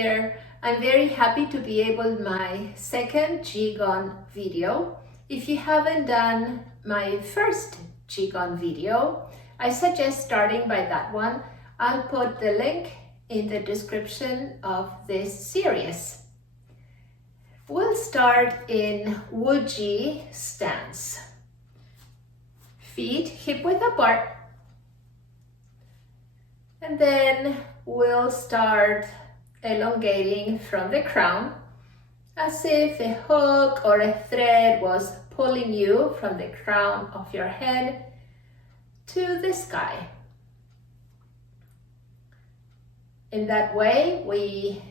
here. I'm very happy to be able to my second Qigong video. If you haven't done my first Qigong video, I suggest starting by that one. I'll put the link in the description of this series. We'll start in Wuji stance. Feet hip-width apart. And then we'll start elongating from the crown as if a hook or a thread was pulling you from the crown of your head to the sky. In that way, we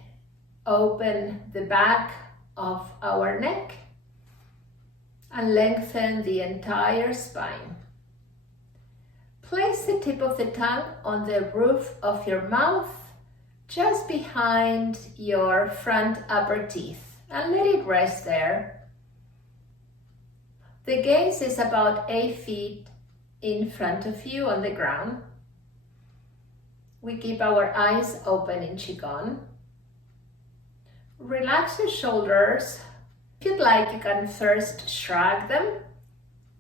open the back of our neck and lengthen the entire spine. Place the tip of the tongue on the roof of your mouth, just behind your front upper teeth, and let it rest there. The gaze is about 8 feet in front of you on the ground. We keep our eyes open in Qigong. Relax your shoulders. If you'd like, you can first shrug them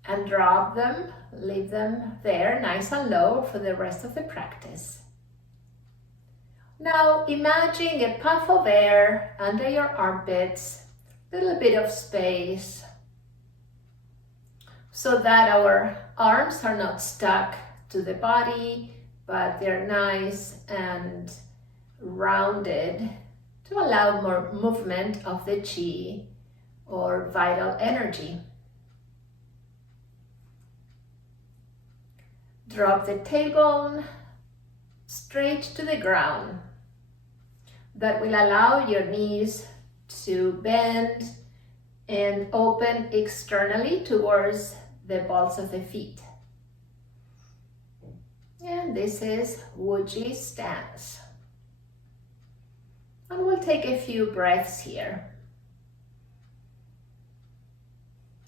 and drop them. Leave them there nice and low for the rest of the practice. Now imagine a puff of air under your armpits, a little bit of space, so that our arms are not stuck to the body, but they're nice and rounded to allow more movement of the qi or vital energy. Drop the tailbone straight to the ground. That will allow your knees to bend and open externally towards the balls of the feet. And this is Wuji stance. And we'll take a few breaths here.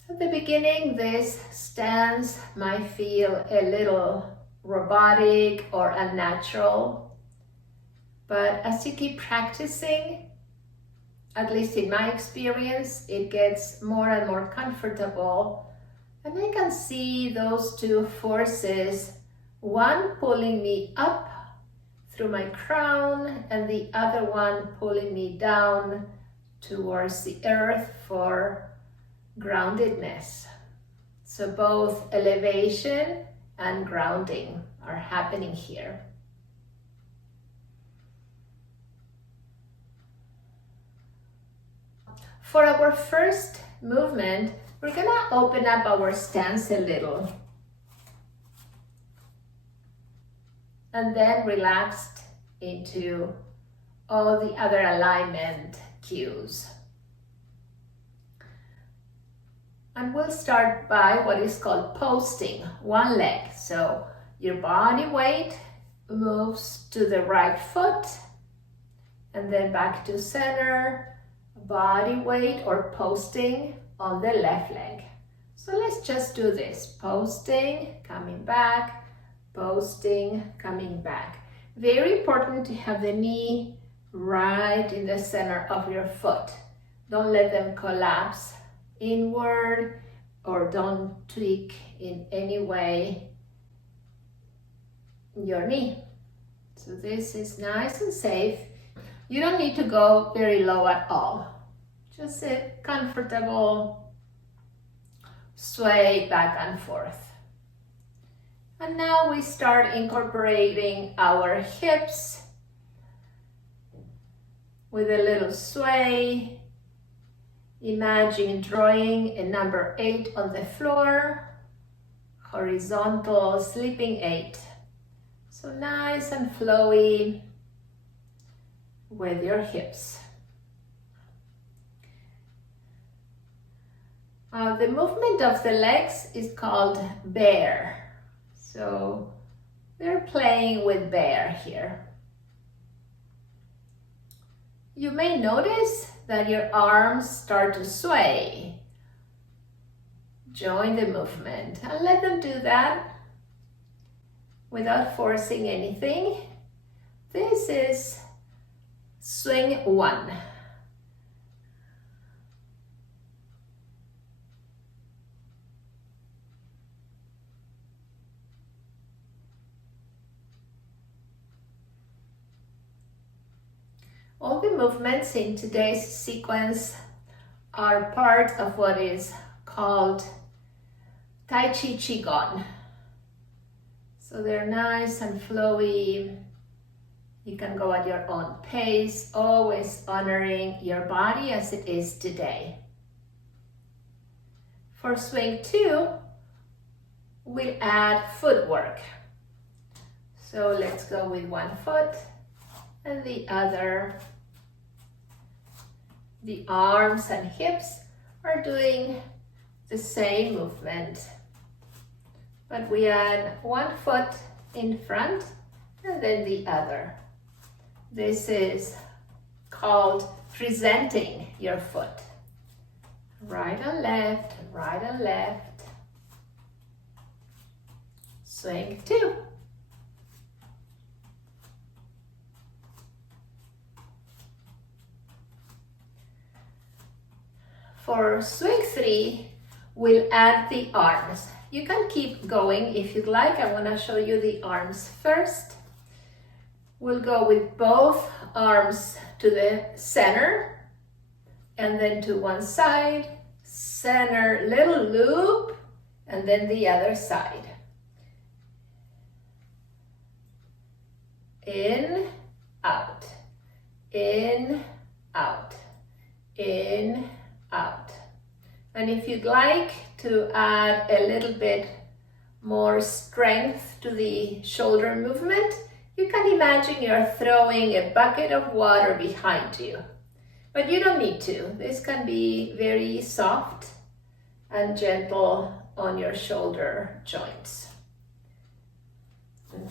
At the beginning, this stance might feel a little robotic or unnatural, but as you keep practicing, at least in my experience, it gets more and more comfortable, and I can see those two forces, one pulling me up through my crown and the other one pulling me down towards the earth for groundedness. So both elevation and grounding are happening here. For our first movement, we're gonna open up our stance a little and then relaxed into all the other alignment cues. And we'll start by what is called posting, one leg. So your body weight moves to the right foot and then back to center, body weight or posting on the left leg. So let's just do this, posting, coming back, posting, coming back. Very important to have the knee right in the center of your foot. Don't let them collapse inward or don't tweak in any way your knee. So this is nice and safe. You don't need to go very low at all. Just sit comfortable, sway back and forth. And now we start incorporating our hips with a little sway. Imagine drawing a number 8 on the floor, horizontal sleeping 8. So nice and flowy with your hips. The movement of the legs is called bear. So we're playing with bear here. You may notice that your arms start to sway. Join the movement and let them do that without forcing anything. This is Swing 1. All the movements in today's sequence are part of what is called Tai Chi Qigong. So they're nice and flowy. You can go at your own pace, always honoring your body as it is today. For swing 2, we'll add footwork. So let's go with one foot and the other. The arms and hips are doing the same movement, but we add one foot in front and then the other. This is called presenting your foot. Right and left, right and left. Swing 2. For swing 3, we'll add the arms. You can keep going if you'd like. I want to show you the arms first. We'll go with both arms to the center and then to one side, center, little loop, and then the other side. In, out, in, out, in, out. And if you'd like to add a little bit more strength to the shoulder movement, you can imagine you're throwing a bucket of water behind you. But you don't need to. This can be very soft and gentle on your shoulder joints.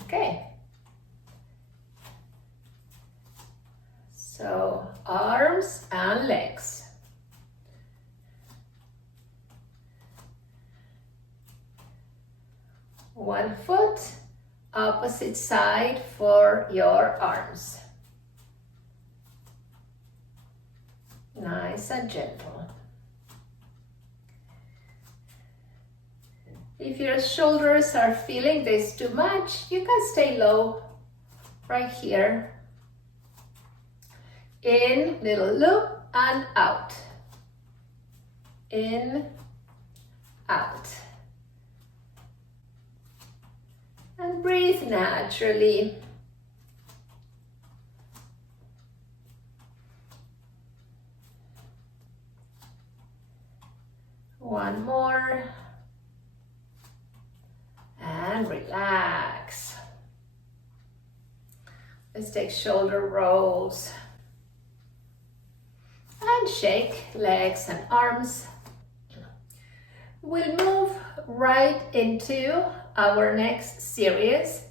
Okay. So arms and legs. One foot, opposite side for your arms. Nice and gentle. If your shoulders are feeling this too much, you can stay low right here. In, little loop, and out. In, out. And breathe naturally. One more. And relax. Let's take shoulder rolls. And shake legs and arms. We'll move right into our next series,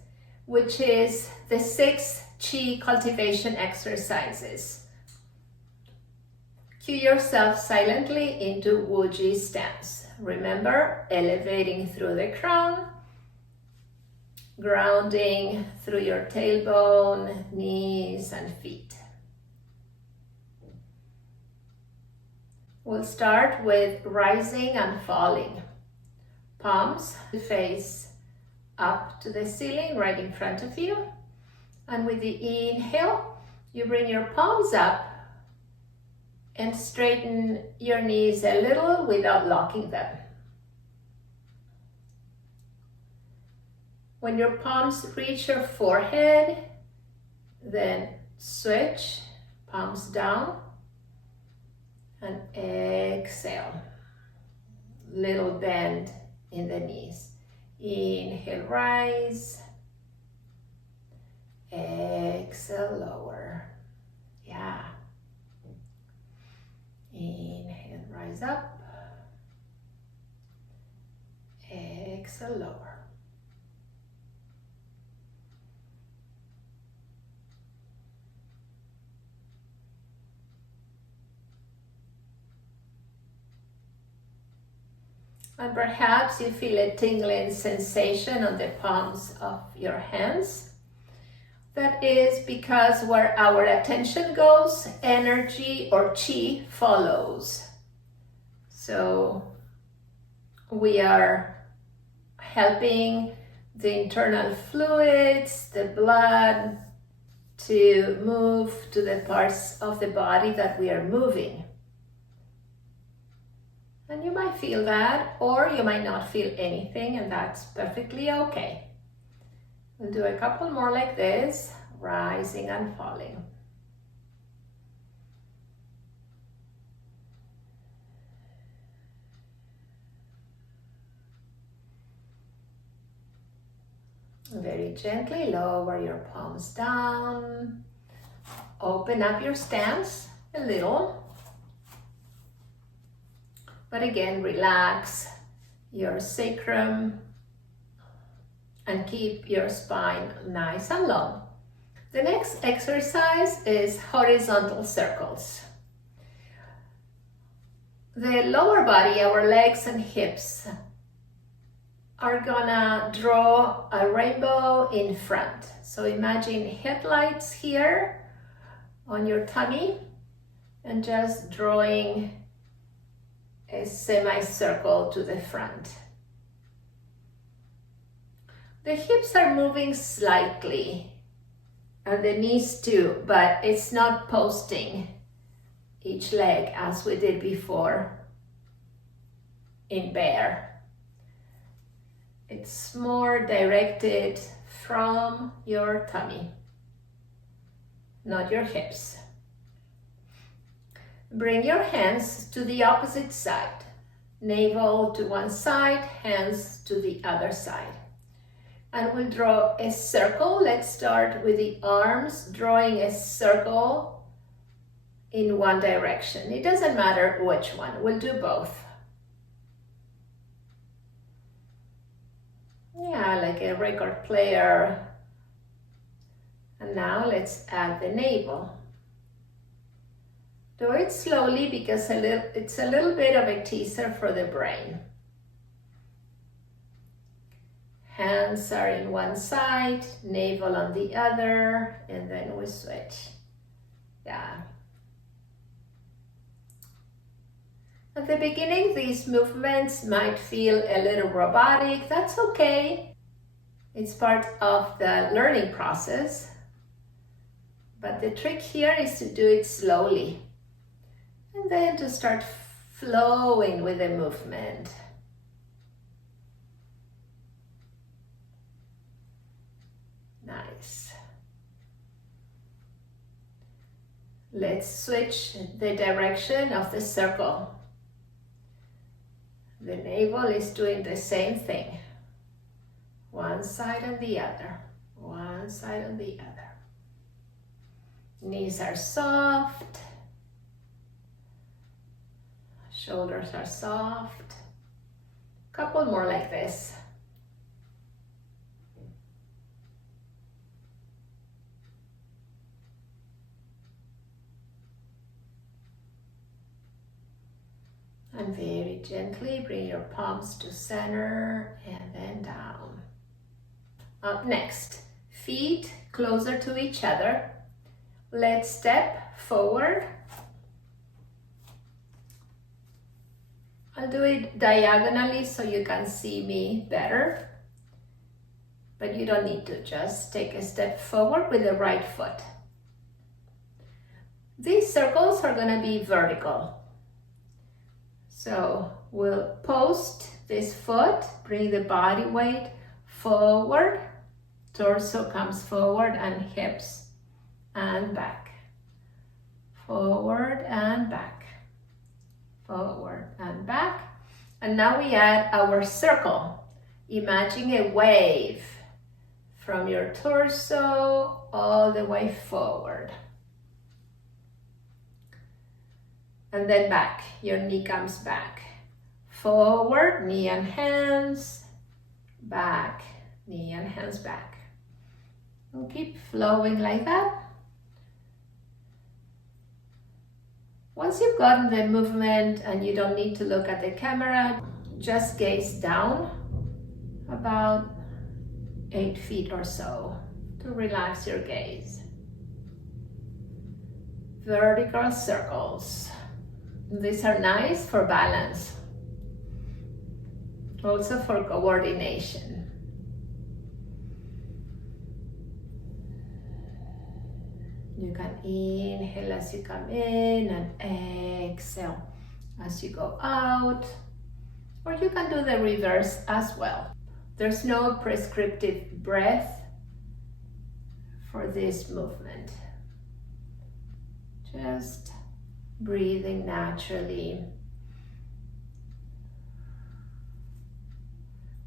which is the 6 Qi-Cultivation Exercises. Cue yourself silently into Wuji stance. Remember, elevating through the crown, grounding through your tailbone, knees, and feet. We'll start with rising and falling. Palms face up to the ceiling right in front of you. And with the inhale, you bring your palms up and straighten your knees a little without locking them. When your palms reach your forehead, then switch, palms down, and exhale. Little bend in the knees. Inhale, rise. Exhale, lower. Yeah. Inhale, rise up. Exhale, lower. And perhaps you feel a tingling sensation on the palms of your hands. That is because where our attention goes, energy or Qi follows. So we are helping the internal fluids, the blood, to move to the parts of the body that we are moving. And you might feel that, or you might not feel anything, and that's perfectly okay. We'll do a couple more like this, rising and falling. Very gently lower your palms down. Open up your stance a little. But again, relax your sacrum and keep your spine nice and long. The next exercise is horizontal circles. The lower body, our legs and hips, are gonna draw a rainbow in front. So imagine headlights here on your tummy and just drawing a semicircle to the front. The hips are moving slightly and the knees too, but it's not posting each leg as we did before in bear. It's more directed from your tummy, not your hips. Bring your hands to the opposite side. Navel to one side, hands to the other side. And we'll draw a circle. Let's start with the arms, drawing a circle in one direction. It doesn't matter which one, we'll do both. Yeah, like a record player. And now let's add the navel. Do it slowly because it's a little bit of a teaser for the brain. Hands are in one side, navel on the other, and then we switch. Yeah. At the beginning, these movements might feel a little robotic. That's okay. It's part of the learning process. But the trick here is to do it slowly. And then to start flowing with the movement. Nice. Let's switch the direction of the circle. The navel is doing the same thing. One side and the other. One side and the other. Knees are soft. Shoulders are soft. Couple more like this. And very gently bring your palms to center and then down. Up next, feet closer to each other. Let's step forward. I'll do it diagonally so you can see me better. But you don't need to, just take a step forward with the right foot. These circles are going to be vertical. So we'll post this foot, bring the body weight forward, torso comes forward and hips and back. Forward and back. Forward and back. And now we add our circle. Imagine a wave from your torso all the way forward. And then back, your knee comes back. Forward, knee and hands, back, knee and hands back. And keep flowing like that. Once you've gotten the movement and you don't need to look at the camera, just gaze down about 8 feet or so. to relax your gaze. Vertical circles. These are nice for balance, also for coordination. You can inhale as you come in and exhale as you go out, or you can do the reverse as well. There's no prescriptive breath for this movement. Just breathing naturally.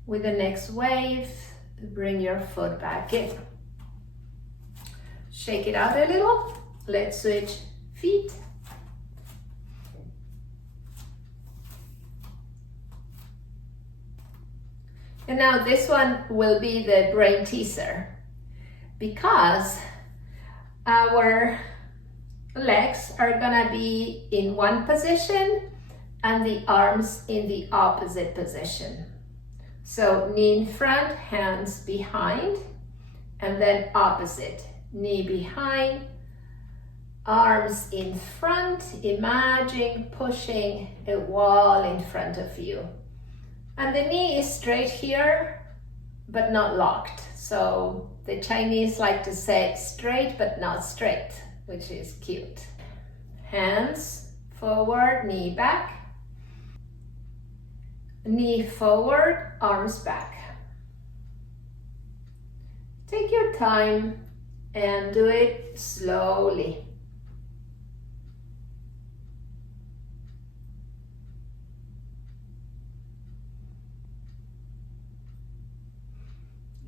With the next wave, bring your foot back in. Shake it out a little. Let's switch feet. And now this one will be the brain teaser, because our legs are gonna be in one position and the arms in the opposite position. So knee in front, hands behind, and then opposite. Knee behind, arms in front, imagine pushing a wall in front of you. And the knee is straight here, but not locked. So the Chinese like to say straight, but not straight, which is cute. Hands forward, knee back. Knee forward, arms back. Take your time and do it slowly.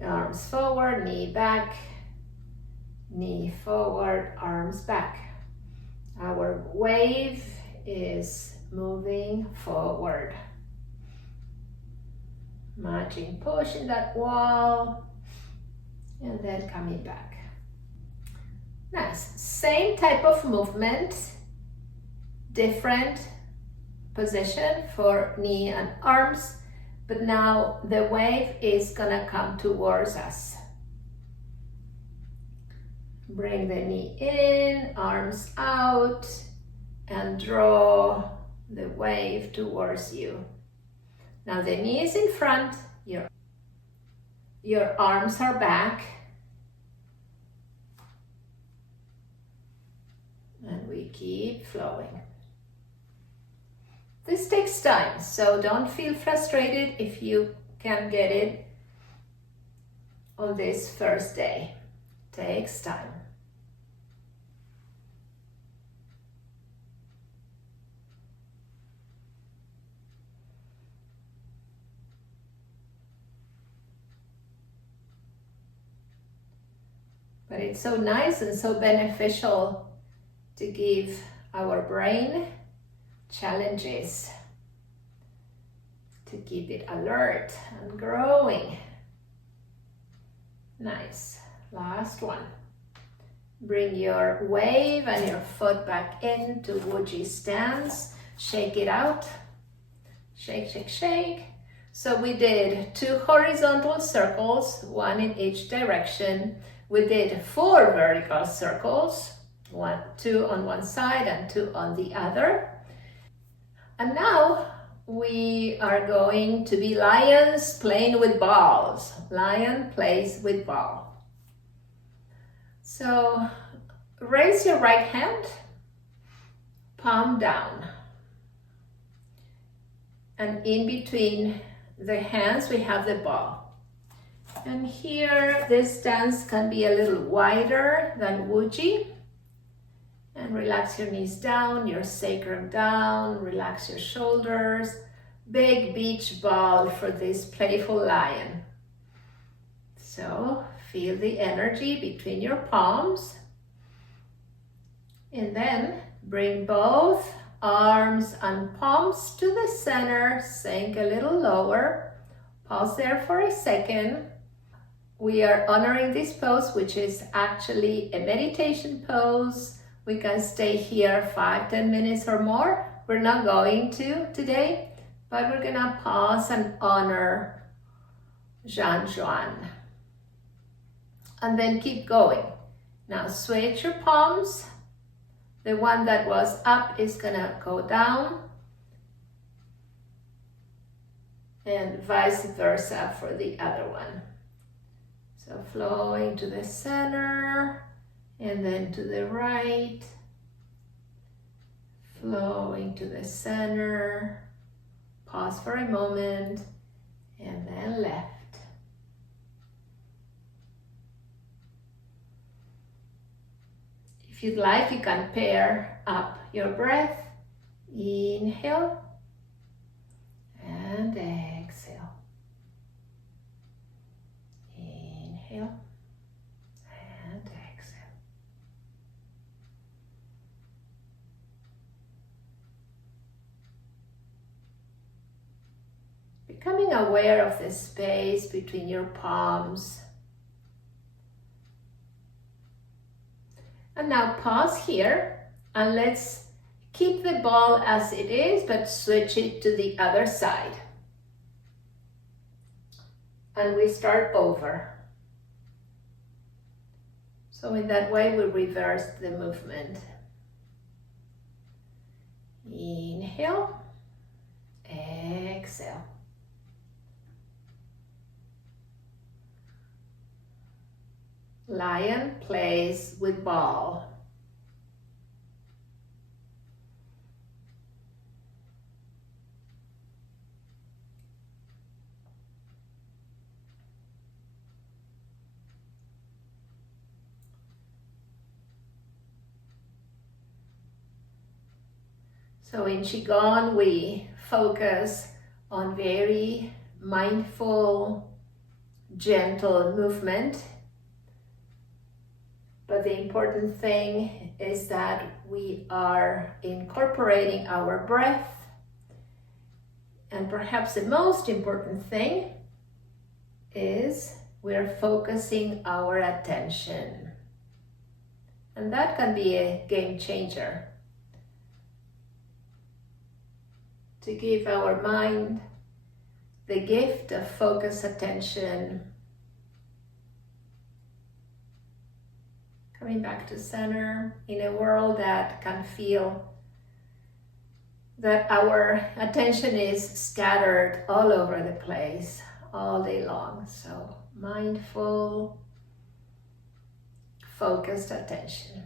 Arms forward, knee back. Knee forward, arms back. Our wave is moving forward. Imagine pushing that wall and then coming back. Nice. Same type of movement, different position for knee and arms, but now the wave is gonna come towards us. Bring the knee in, arms out, and draw the wave towards you. Now the knee is in front, your arms are back, and we keep flowing. This takes time, so don't feel frustrated if you can't get it on this first day. Takes time. But it's so nice and so beneficial to give our brain challenges, to keep it alert and growing. Nice. Last one. Bring your wave and your foot back into Wuji stance. Shake it out. Shake, shake, shake. So we did 2 horizontal circles, 1 in each direction. We did 4 vertical circles, 2 on one side and 2 on the other. And now we are going to be lions playing with balls. Lion plays with ball. So raise your right hand, palm down. And in between the hands we have the ball. And here this stance can be a little wider than Wuji. And relax your knees down, your sacrum down, relax your shoulders. Big beach ball for this playful lion. So feel the energy between your palms. And then bring both arms and palms to the center, sink a little lower. Pause there for a second. We are honoring this pose, which is actually a meditation pose. We can stay here 5-10 minutes or more. We're not going to today, but we're gonna pause and honor Zhan Zhuan. and then keep going. Now switch your palms. The one that was up is gonna go down, and vice versa for the other one. So flowing to the center, and then to the right, flowing to the center, pause for a moment, and then left. If you'd like, you can pair up your breath. Inhale and exhale. Inhale and exhale. Becoming aware of the space between your palms. And now pause here, and let's keep the ball as it is, but switch it to the other side. And we start over. So in that way, we reverse the movement. Inhale, exhale. Lion plays with ball. So in Qigong, we focus on very mindful, gentle movement. But the important thing is that we are incorporating our breath. And perhaps the most important thing is we're focusing our attention. And that can be a game changer. To give our mind the gift of focused attention. Coming back to center in a world that can feel that our attention is scattered all over the place all day long. So mindful, focused attention.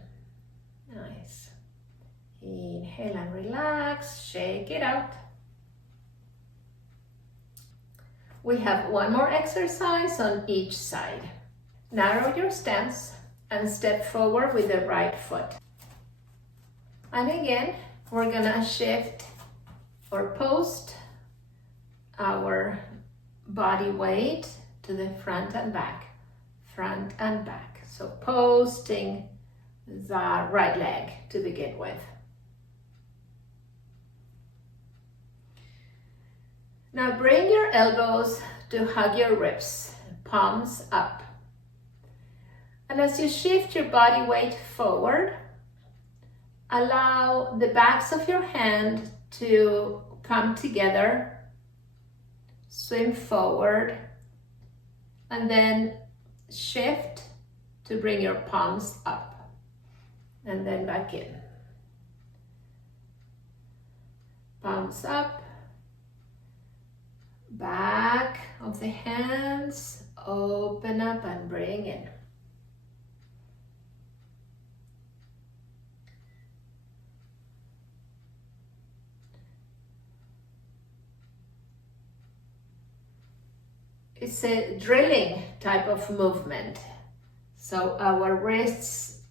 Nice. Inhale and relax, shake it out. We have one more exercise on each side. Narrow your stance and step forward with the right foot. And again, we're gonna shift or post our body weight to the front and back, front and back. So posting the right leg to begin with. Now bring your elbows to hug your ribs, palms up. And as you shift your body weight forward, allow the backs of your hand to come together, swim forward, and then shift to bring your palms up, and then back in. Palms up, back of the hands, open up and bring in. It's a drilling type of movement. So our wrists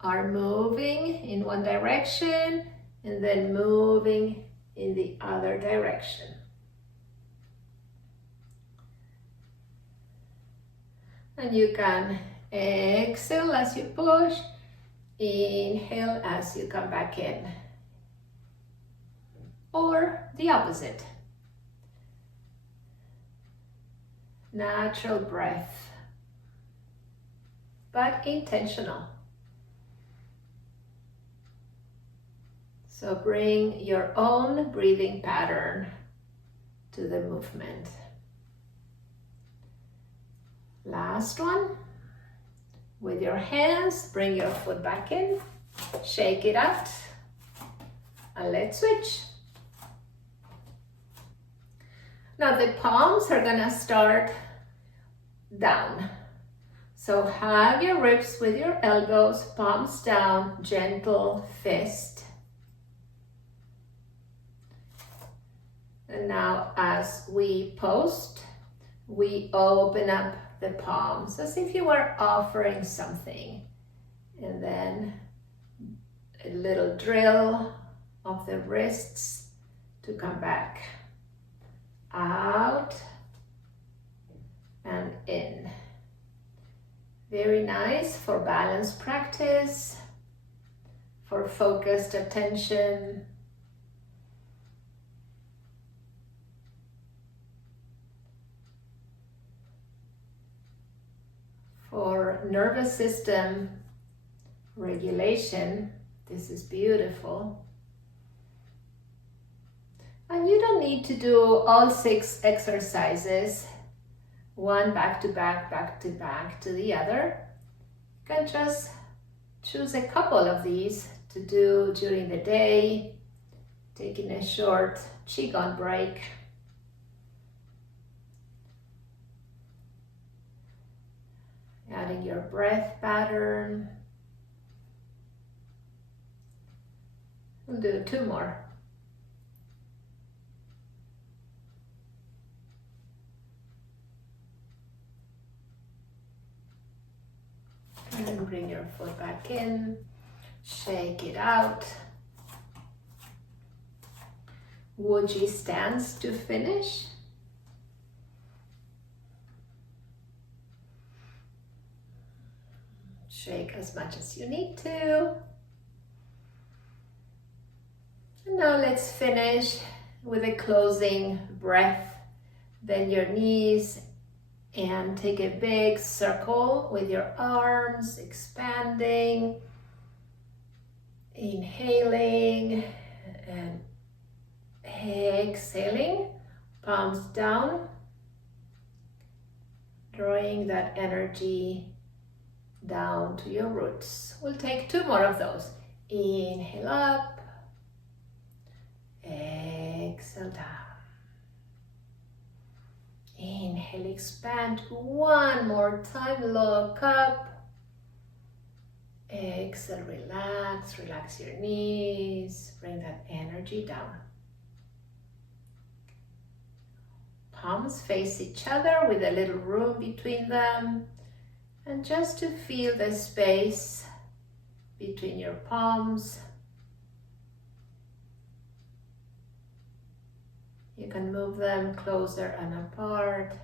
are moving in one direction and then moving in the other direction. And you can exhale as you push, inhale as you come back in. Or the opposite. Natural breath, but intentional. So bring your own breathing pattern to the movement. Last one. With your hands, bring your foot back in, shake it out, and let's switch. Now the palms are gonna start down. So hug your ribs with your elbows, palms down, gentle fist. And now as we post, we open up the palms as if you were offering something. And then a little drill of the wrists to come back. Out and in. Very nice for balance practice, for focused attention. For nervous system regulation, this is beautiful. And you don't need to do all 6 exercises, one back to back to the other. You can just choose a couple of these to do during the day, taking a short Qigong break. Adding your breath pattern. We'll do 2 more. And bring your foot back in, shake it out. Wuji stance to finish. Shake as much as you need to. And now let's finish with a closing breath. Bend your knees and take a big circle with your arms, expanding, inhaling and exhaling, palms down, drawing that energy down to your roots. We'll take 2 more of those. Inhale up, exhale down. Inhale, expand 1 more time, look up. Exhale, relax, relax your knees, bring that energy down. Palms face each other with a little room between them. And just to feel the space between your palms. You can move them closer and apart.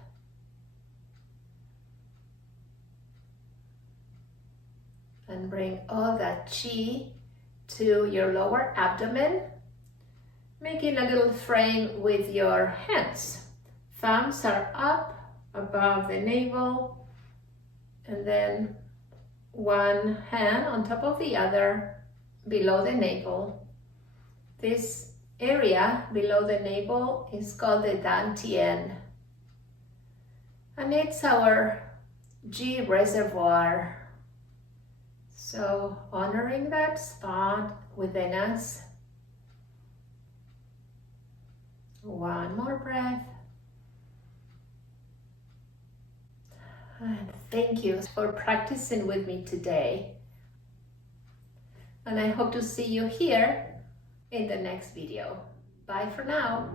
And bring all that chi to your lower abdomen, making a little frame with your hands. Thumbs are up above the navel. And then one hand on top of the other below the navel. This area below the navel is called the dantian. And it's our G reservoir. So honoring that spot within us. 1 more breath. And thank you for practicing with me today. And I hope to see you here in the next video. Bye for now.